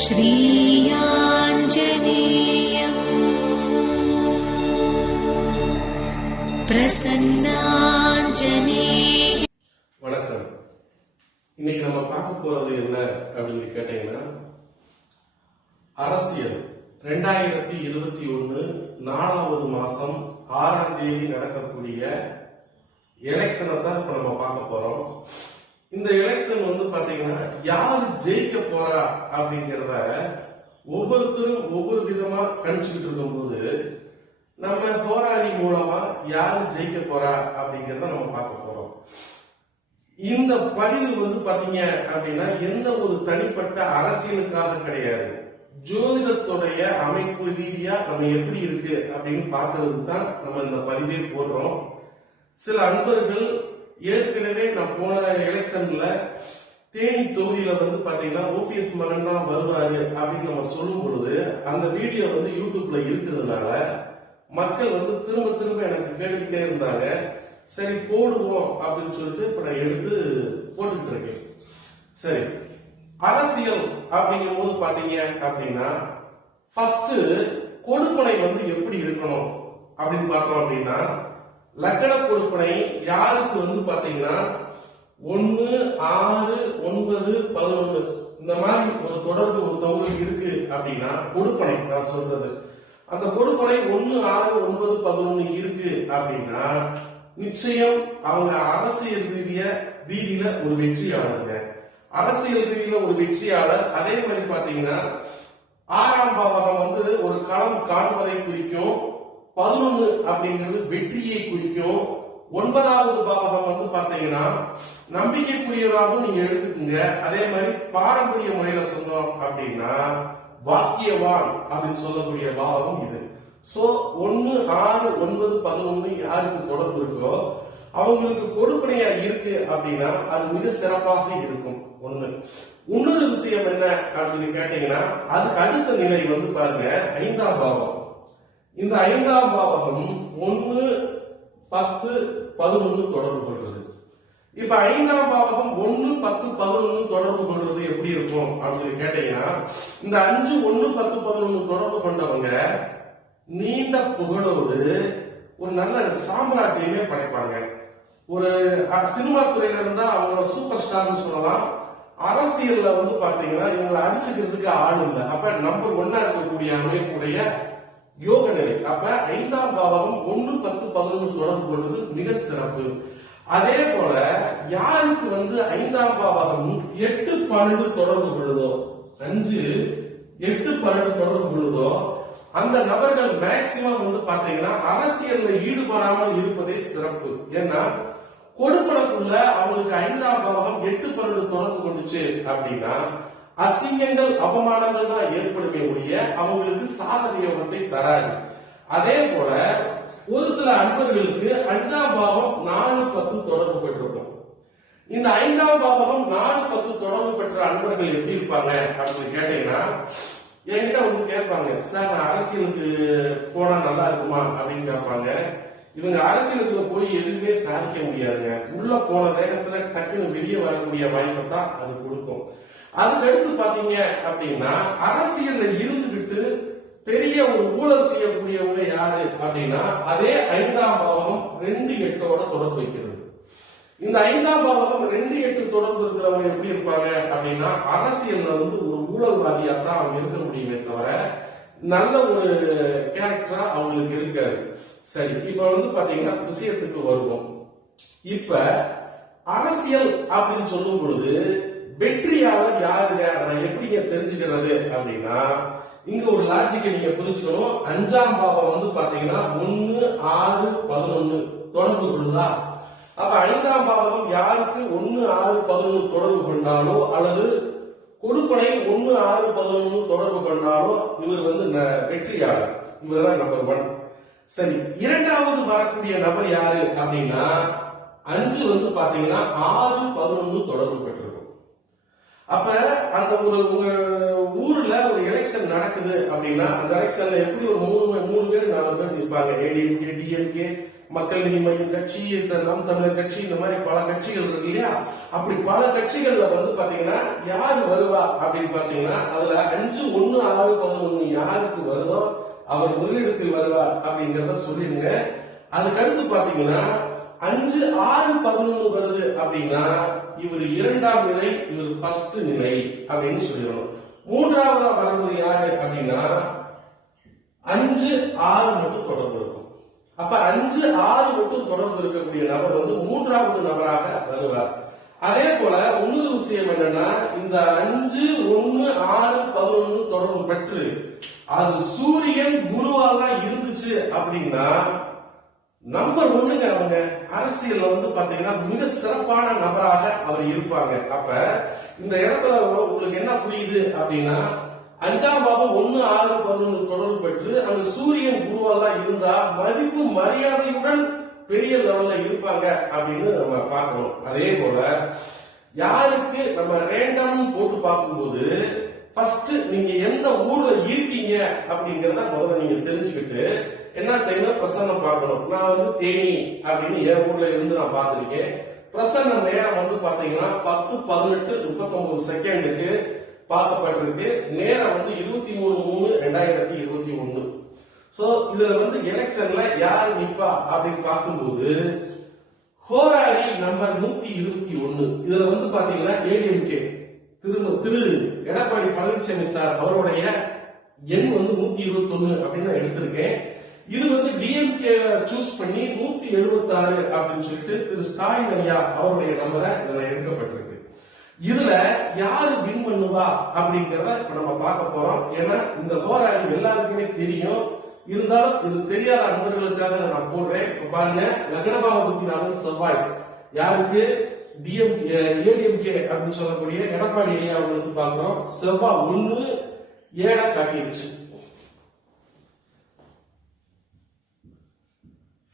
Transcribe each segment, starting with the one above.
श्रीयाञ्जनेयम् प्रसन्नाञ्जनेय। வணக்கம். இன்னைக்கு நம்ம பார்க்க போறது என்ன அப்படின்னு கேட்டீங்கன்னா, அரசியல் 2021 4வது மாசம் 6ஆம் தேதி நடக்கக்கூடிய எலெக்ஷனை தான் இப்ப நம்ம பார்க்க போறோம். இந்த எலெக்ஷன் பாத்தீங்கன்னா யாரு ஜெயிக்க போறா அப்படிங்கிறத ஒவ்வொருத்தரும் ஒவ்வொரு விதமா கணிச்சுக்கிட்டு இருக்கும்போது நம்ம போராடி மூலமா யாரு ஜெயிக்க போறா அப்படிங்கிறத நம்ம பார்க்க போறோம். இந்த பதிவு பாத்தீங்க அப்படின்னா எந்த ஒரு தனிப்பட்ட அரசியலுக்காக கிடையாது, ஜோதிடத்துடைய அமைப்பு ரீதியா நம்ம எப்படி இருக்கு அப்படின்னு பார்க்கறதுக்கு தான் நம்ம இந்த பதிவே போடுறோம். சில அன்பர்கள் ஏற்கனவே நான் போன எலெக்ஷன்ல தேனி தொகுதியில பாத்தீங்கன்னா ஓபிஎஸ் மகன் தான் வருவாரு அப்படின்னு நம்ம சொல்லும் பொழுது அந்த வீடியோ யூடியூப்ல இருக்கிறதுனால மக்கள் திரும்ப திரும்ப எனக்கு கேட்டுக்கிட்டே இருந்தாங்க. சரி போடுவோம் அப்படின்னு சொல்லிட்டு இப்ப நான் எடுத்து போட்டுக்கிட்டு இருக்கேன். சரி, அரசியல் அப்படிங்கும் போது பாத்தீங்க அப்படின்னா ஃபர்ஸ்ட் கொடுப்பனை எப்படி இருக்கணும் அப்படின்னு பார்த்தோம் அப்படின்னா, லக்கண கொடுப்பனை யாருக்கு பாத்தீங்கன்னா 1, 6, 9, 11 இந்த மாதிரி ஒரு தொடர்பு ஒருத்தவங்களுக்கு இருக்கு அப்படின்னா கொடுப்பனை நான் சொல்றது. அந்த கொடுப்பனை 1, 6, 9, 11 இருக்கு அப்படின்னா நிச்சயம் அவங்க அரசியல் ரீதியில ஒரு வெற்றியாளருங்க. அரசியல் ரீதியில ஒரு வெற்றியாளர். அதே மாதிரி பாத்தீங்கன்னா 6ஆம் பாவகம் ஒரு களம் காண்பதை குறிக்கும், 11 அப்படிங்கிறது வெற்றியை குறிக்கும், 9வது பாவகம் பாத்தீங்கன்னா நம்பிக்கைக்குரியதாகவும் நீங்க எடுத்துக்கோங்க. அதே மாதிரி பாரம்பரிய முறையில சொன்னோம் அப்படின்னா வாக்கியவான் அப்படின்னு சொல்லக்கூடிய பாவகம் இது. சோ 1, 6, 9, 11 யாருக்கு தொடர்பு இருக்கோ அவங்களுக்கு கொடுப்பனையா இருக்கு அப்படின்னா அது மிக சிறப்பாக இருக்கும். ஒண்ணு. இன்னொரு விஷயம் என்ன அப்படின்னு கேட்டீங்கன்னா, அதுக்கு அடுத்த நிலை பாருங்க 5ஆம் பாவகம். இந்த 5ஆம் பாவகம் 1, 10, 11 தொடர்பு கொள்றது. இப்ப 5ஆம் பாவகம் 1, 10, 11 தொடர்பு கொள்றது எப்படி இருக்கும் அப்படின்னு கேட்டீங்கன்னா, இந்த 5, 1, 10, 11 தொடர்பு கொண்டவங்க நீண்ட புகழோடு ஒரு நல்ல சாம்ராஜ்யமே படைப்பாங்க. ஒரு சினிமா துறையில இருந்தா அவங்களோட சூப்பர் ஸ்டார்னு சொல்லலாம். அரசியல்ல பாத்தீங்கன்னா இவங்களை அடிச்சுக்கிறதுக்கு ஆள் இல்லை. அப்ப நம்பர் 1 இருக்கக்கூடிய அமைப்புடைய யோக நிலை. அப்ப 5ஆம் பாவகம் 1, 10, 11 தொடர்பு கொள்வது மிக சிறப்பு. அதே போல யாருக்கு 5ஆம் பாவகம் 8, 12 தொடர்பு கொள்ளுதோ, 5, 8, 12 தொடர்பு கொள்ளுதோ அந்த நபர்கள் மேக்சிமம் பாத்தீங்கன்னா அரசியல்ல ஈடுபடாமல் இருப்பதே சிறப்பு. ஏன்னா கொடுப்பனக்குள்ள அவங்களுக்கு 5ஆம் பாவகம் 8, 12 தொடர்பு கொண்டுச்சு அப்படின்னா அசிங்கங்கள் அவமானங்கள் தான் ஏற்படுமே ஒழிய அவங்களுக்கு சாதக யோகத்தை தராது. அதே போல ஒரு சில அன்பர்களுக்கு 5ஆம் பாவம் 4, 10 தொடர்பு பெற்றிருக்கும். இந்த 5ஆம் பாவகம் 4, 10 தொடர்பு பெற்ற அன்பர்கள் எப்படி இருப்பாங்க அப்படின்னு கேட்டீங்கன்னா, என்கிட்ட கேட்பாங்க, சார் நான் அரசியலுக்கு போனா நல்லா இருக்குமா அப்படின்னு கேட்பாங்க. இவங்க அரசியலுக்குள்ள போய் எதுவுமே சாதிக்க முடியாதுங்க. உள்ள போன வேகத்துல டக்குன்னு வெளியே வரக்கூடிய வாய்ப்பை தான் அது கொடுக்கும். அதுக்கு அடுத்து பாத்தீங்க அப்படின்னா, அரசியல்ல இருந்துகிட்டு பெரிய ஒரு ஊழல் செய்யக்கூடியவங்க யாரு அப்படின்னா அதே 5ஆம் பாவகம் 2, 8 தொடர்பு வைக்கிறது. இந்த 5ஆம் பாவகம் 2, 8 தொடர்பு இருக்கிறவங்க எப்படி இருப்பாங்க அப்படின்னா அரசியல்ல ஒரு ஊழல்வாதியா தான் அவங்க இருக்க முடியுமே தவிர நல்ல ஒரு கேரக்டரா அவங்களுக்கு இருக்காது. சரி, இப்ப பாத்தீங்கன்னா விஷயத்துக்கு வருவோம். இப்ப அரசியல் அப்படின்னு சொல்லும் பொழுது வெற்றியாளர் யாருங்க எப்படிங்க தெரிஞ்சுக்கிறது அப்படின்னா, இங்க ஒரு லாஜிக்கை நீங்க புரிஞ்சுக்கணும். 5ஆம் பாவம் பாத்தீங்கன்னா 1, 6, 11 தொடர்பு கொள்ளுதா? அப்ப 5ஆம் பாவகம் யாருக்கு 1, 6, 11 தொடர்பு கொண்டாலோ அல்லது கொடுப்பனை 1, 6, 11 தொடர்பு கொண்டாலோ இவர் வெற்றியாளர். இவர்தான் நம்பர் 1. சரி, இரண்டாவது வரக்கூடிய நபர் யாரு அப்படின்னா 5 பாத்தீங்கன்னா 6, 11 தொடர்பு பெற்றிருக்கும். அப்ப அந்த உங்க ஊர்ல ஒரு எலெக்ஷன் நடக்குது அப்படின்னா அந்த எலெக்ஷன்ல எப்படி ஒரு 3 பேர் 4 பேர் இருப்பாங்க. ஏடிஎம்கே, டிஎம்கே, மக்கள் நீதி மய்யம் கட்சி, நாம் தமிழர் கட்சி, இந்த மாதிரி பல கட்சிகள் இருக்கு இல்லையா? அப்படி பல கட்சிகள்ல வந்து பாத்தீங்கன்னா யாரு வருவா அப்படின்னு பாத்தீங்கன்னா அதுல 5, 1, 6, 11 யாருக்கு வருதோ அவர் முதலிடத்தில் வருவார் அப்படிங்கறத சொல்லிருங்க. அதுக்கடுத்து பாத்தீங்கன்னா 5, 6, 11 வருது அப்படின்னா இவர் 2ஆம் நிலை, இவர் ஃபர்ஸ்ட் நிலை அப்படின்னு சொல்லிடணும். 3ஆவதா வரது யாரு அப்படின்னா 5, 6 மட்டும் தொடர்பு இருக்கும். அப்ப 5, 6 மட்டும் தொடர்பு இருக்கக்கூடிய நபர் வந்து 3ஆவது நபராக வருவார். அதே போல இன்னொரு விஷயம் என்னன்னா, இந்த 5, 1, 6, 11 தொடர்பு பெற்று அது சூரியன் குருவாக இருந்துச்சு அப்படின்னா நம்பர் 1ங்க அவங்க அரசியல்ல வந்து பாத்தீங்கன்னா மிக சிறப்பான நபராக அவர் இருப்பாங்க. அப்ப இந்த இடத்துல உங்களுக்கு என்ன புரியுது அப்படின்னா 5ஆம் பாவம் 1, 6, 11 தொடர்பு பெற்று அந்த சூரியன் குருவாக இருந்தா மதிப்பு மரியாதையுடன் பெரிய லெவல்ல இருப்பாங்க அப்படின்னு நம்ம பார்க்கணும். அதே போல யாருக்கு நம்ம ரேண்டம் போட்டு பார்க்கும்போது ஃபர்ஸ்ட் நீங்க எந்த ஊர்ல இருக்கீங்க அப்படிங்கறத முதல்ல நீங்க தெரிஞ்சுக்கிட்டு என்ன செய்யணும், பிரசன்னம் பார்க்கணும். நான் வந்து தேனி அப்படின்னு என் ஊர்ல இருந்து நான் பார்த்திருக்கேன். பிரசன்ன நேரம் வந்து பாத்தீங்கன்னா 10:18:39 செகண்டுக்கு பார்க்கப்பட்டிருக்கு. நேரம் வந்து 23/3/2021. சோ இதுல வந்து எலெக்ஷன்ல யாரு நிப்பா அப்படின்னு பார்க்கும்போது ஹோராரி நம்பர் 121. இதுல வந்து பாத்தீங்கன்னா ஏடிஎம்கே திரு எடப்பாடி பழனிசாமி சார் அவருடைய எண் வந்து 121 அப்படின்னு நான் எடுத்திருக்கேன். இது வந்து டிஎம்கே சூஸ் பண்ணி 176 அப்படின்னு சொல்லிட்டு திரு ஸ்டாலின் ஐயா அவருடைய நம்பரை இதுல எடுக்கப்பட்டிருக்கு. இதுல யாரு வின் பண்ணுவா அப்படிங்கறத இப்ப நம்ம பார்க்க போறோம். ஏன்னா இந்த ஹோராரி எல்லாருக்குமே தெரியும், இருந்தாலும் இது தெரியாத நண்பர்களுக்காக நான் போடுறேன். இப்ப பாருங்க, லக்னபாவபுத்திநாதன் செவ்வாய் யாருக்கு ஏடிஎம்கே அப்படின்னு சொல்லக்கூடிய எடப்பாடி ஐயா அவங்களுக்கு பார்க்கிறோம். செவ்வாய் 1/7 காட்டிடுச்சு.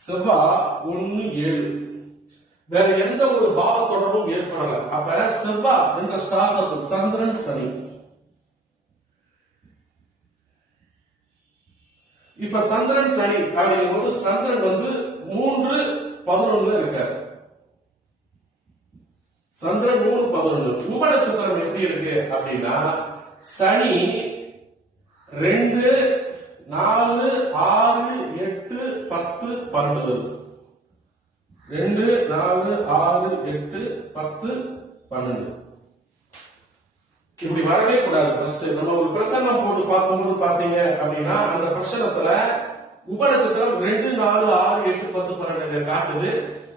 செவ்வாய் 1/7 வேற எந்த ஒரு பாவ தொடர்பும் ஏற்படல. அப்ப செவ்வாய் என்ற ஸ்டார் சந்திரன் சனி. இப்ப சந்திரன் சனி அப்படிங்கும்போது சந்திரன் வந்து 3:11 இருக்காரு. சந்திரன் 3:11. உப நட்சத்திரம் எப்படி இருக்கு அப்படின்னா சனி 2, 4, 6, 8, 10, 12. 2, 4, 6, 8, 10, 12 இப்படி வரவே கூடாது. ஃபர்ஸ்ட் நம்ம ஒரு பிரசன்னம் போட்டு பார்க்கும்போது பாத்தீங்க அப்படின்னா அந்த பிரசனத்துல உப நட்சத்திரம் 2, 4, 6, 8, 10, 12 காட்டுது.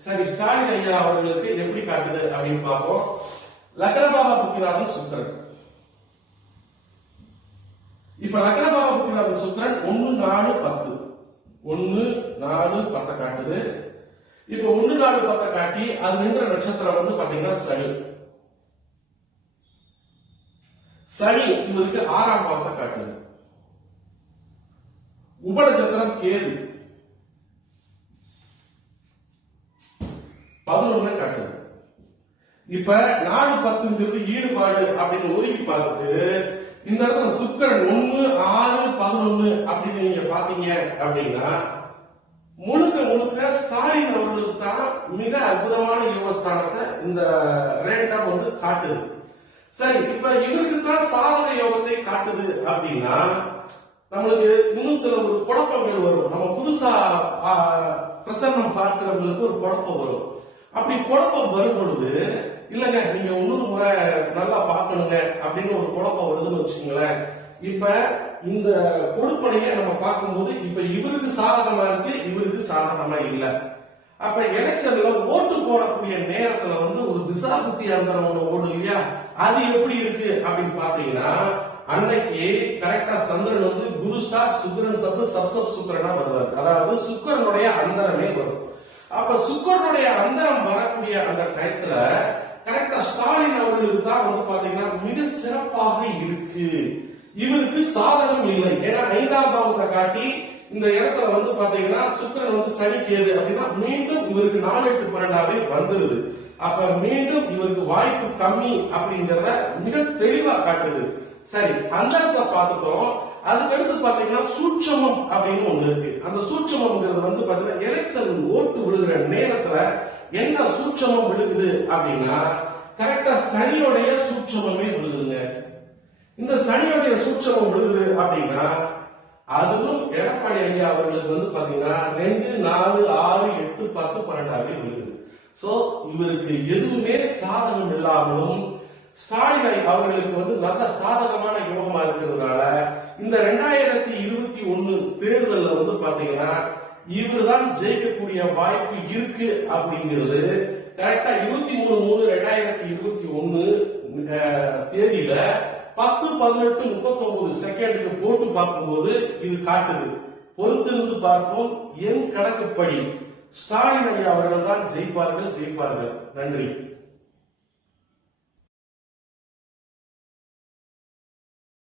சரி, ஸ்டாலின் ஐயா அவர்களுக்கு எப்படி காட்டுது அப்படின்னு பார்ப்போம். லக்னபாவபுத்திநாதன் சுக்கிரன். இப்ப லக்னபாவபுத்திநாதன் சுக்கிரன் 1, 4, 10 1, 4, 10 காட்டுது. இப்ப 1, 4, 10 காட்டி அது நின்ற நட்சத்திரம் வந்து பாத்தீங்கன்னா சனி. சனி இவருக்கு 6ஆம் பாவத்தை காட்டுது. உப நட்சத்திரம் கேது 11 காட்டுது. இப்ப 4, 10 ஈடுபாடு அப்படின்னு ஒதுக்கி பார்த்துட்டு இந்த இடத்துல சுக்கிரன் 1, 6, 11 அப்படின்னு நீங்க பாத்தீங்க அப்படின்னா முழுக்க முழுக்க ஸ்டாலின் அவர்களுக்கு தான் மிக அற்புதமான யோகஸ்தானத்தை இந்த ரேண்டம் வந்து காட்டுது. சரி, இப்ப இவருக்கு தான் சாதக யோகத்தை காட்டுது அப்படின்னா நம்மளுக்கு இன்னும் சில ஒரு குழப்பங்கள் வரும். நம்ம புதுசா பிரசன்னம் பார்க்கிறவங்களுக்கு ஒரு குழப்பம் வரும். அப்படி குழப்பம் வரும் பொழுது இல்லங்க நீங்க இன்னொரு முறை நல்லா பார்க்கணுங்க அப்படின்னு ஒரு குழப்பம் வருதுன்னு வச்சுக்கோங்களேன். இப்ப இந்த கொடுப்பனையை நம்ம பார்க்கும்போது இப்ப இவருக்கு சாதகமா இருக்கு, இவருக்கு சாதகமா இல்ல. அப்ப எலெக்ஷன்ல ஓட்டு போடக்கூடிய நேரத்துல வந்து ஒரு திசா புத்தி அந்தரம் ஓடும் இல்லையா, அது எப்படி இருக்கு அப்படின்னு பாத்தீங்கன்னா அன்னைக்கு கரெக்டா சந்திரன் வந்து குரு ஸ்டார் சுக்கிரன் சப்சப் சுக்கிரனா வருவார். அதாவது சுக்கிரனுடைய அந்தரமே வரும். அப்ப சுக்கிரனுடைய அந்தரம் வரக்கூடிய அந்த டயத்துல கரெக்டா ஸ்டாலின் அவர்களுக்கு தான் வந்து பாத்தீங்கன்னா மிக சிறப்பாக இருக்கு. இவருக்கு சாதகம் இல்லை. ஏன்னா 5ஆம் பாவத்தை காட்டி இந்த இடத்துல வந்து பாத்தீங்கன்னா சுக்கிரன் வந்து சனிக்கேது அப்படின்னா மீண்டும் இவருக்கு 4, 8, 12 வந்துருது. அப்ப மீண்டும் இவருக்கு வாய்ப்பு கம்மி அப்படிங்கறத மிக தெளிவா காட்டுது. சரி, அந்த பார்த்துட்டோம். அதுக்கடுத்து பாத்தீங்கன்னா சூட்சமம் அப்படின்னு ஒண்ணு இருக்கு. அந்த சூட்சமம்ங்கிறது வந்து பாத்தீங்கன்னா எலெக்ஷன் ஓட்டு விழுகிற நேரத்துல என்ன சூட்சமம் விழுகுது அப்படின்னா கரெக்டா சனியோடைய சூட்சமமே விழுகுதுங்க. இந்த சனியோடைய சூட்சமம் விழுகுது அப்படின்னா அதுவும் எடப்பாடி ஐயா அவர்களுக்கு வந்து பாத்தீங்கன்னா 2, 4, 6, 8, 10, 12 விழுகுது. சோ இவருக்கு எதுவுமே சாதகம் இல்லாமலும் ஸ்டாலின் அவர்களுக்கு வந்து நல்ல சாதகமான யோகமா இருக்கிறதுனால இந்த 2021 தேர்தல்ல வந்து பாத்தீங்கன்னா இவர்தான் ஜெயிக்கக்கூடிய வாய்ப்பு இருக்கு அப்படிங்கிறது கரெக்டா 23/3/2021 தேதியில 10, 18, 39 செகண்டுக்கு போட்டு பார்க்கும்போது இது காட்டுது. பொறுத்திருந்து பார்ப்போம். என் கணக்குப்படி ஸ்டாலின் ஐயா அவர்கள் தான் ஜெயிப்பார்கள். நன்றி.